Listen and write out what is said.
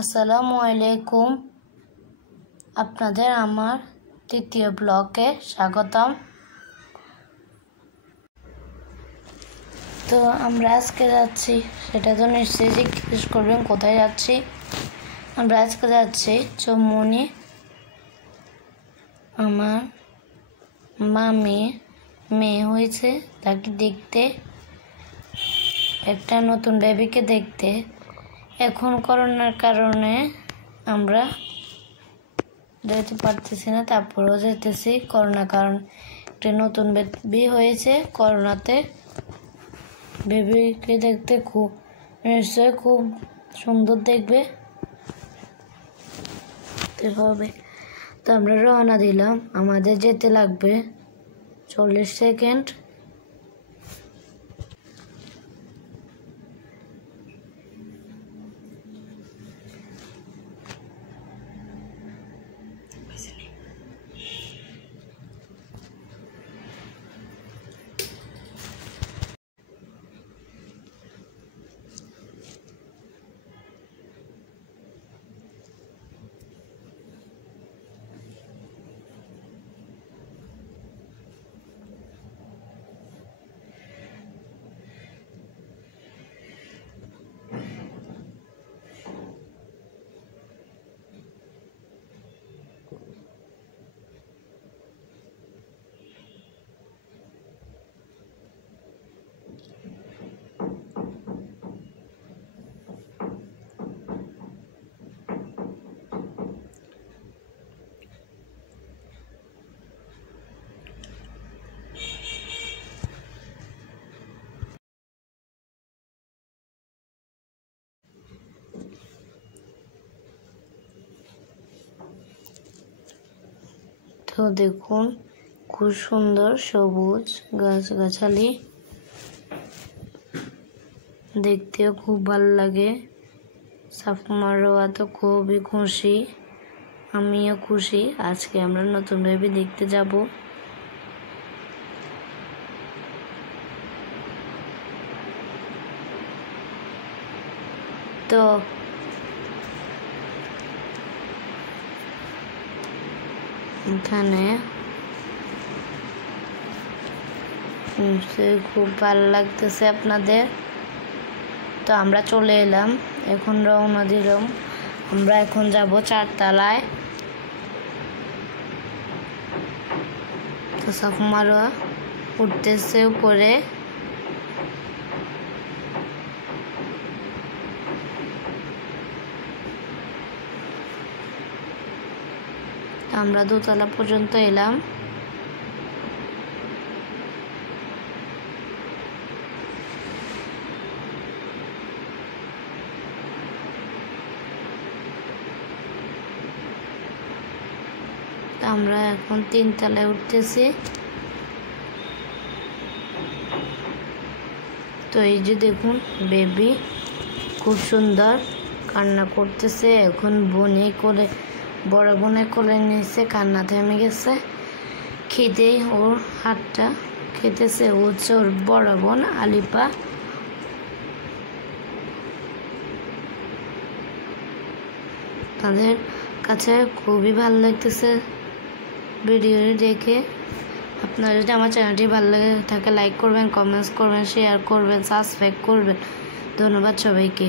আসসালামু আলাইকুম। আপনাদের আমার তৃতীয় ব্লগে স্বাগতম। তো আমরা আজকে যাচ্ছি, সেটা তো নিশ্চয়ই জিজ্ঞেস করবেন কোথায় যাচ্ছি। আমরা আজকে যাচ্ছি চৌমনি। আমার মামি মেয়ে হয়েছে, তাকে দেখতে, একটা নতুন বেবিকে দেখতে। এখন করোনার কারণে আমরা যেতে পারতেছি না, তারপরেও যেতেছি। করোনার কারণ একটা নতুন বেবি হয়েছে করোনাতে। বেবিকে দেখতে নিশ্চয় খুব সুন্দর দেখবে হবে। তো আমরা রওনা দিলাম। আমাদের যেতে লাগবে 40 সেকেন্ড। তো দেখুন, খুব সুন্দর সবুজ গাছগাছালি, দেখতেও খুব ভালো লাগে। সাফমারোয়া তো খুবই খুশি, আমিও খুশি। আজকে আমরা নতুন বেবি দেখতে যাব। তো এখানে খুব ভালো লাগতেছে আপনাদের। তো আমরা চলে এলাম, এখন রওনা দিলাম। আমরা এখন যাব 4 তলায়। তো সাফমারোয়া উঠতেছে উপরে। আমরা 2 তলা পর্যন্ত এলাম। আমরা এখন 3 তলায় উঠতেছি। তো এই যে দেখুন, বেবি খুব সুন্দর কান্না করতেছে। এখন বড় বোনে কোলে নিয়েছে, কান্না থেমে গেছে। খেতে ওর হাতটা খেতেছে। ও হচ্ছে ওর বড় বোন আলিপা। তাদের কাছে খুবই ভালো লাগতেছে ভিডিও দেখে। আপনারা যদি আমার চ্যানেলটি ভালো লাগে থাকে লাইক করবেন, কমেন্টস করবেন, শেয়ার করবেন, সাবস্ক্রাইব করবেন। ধন্যবাদ সবাইকে।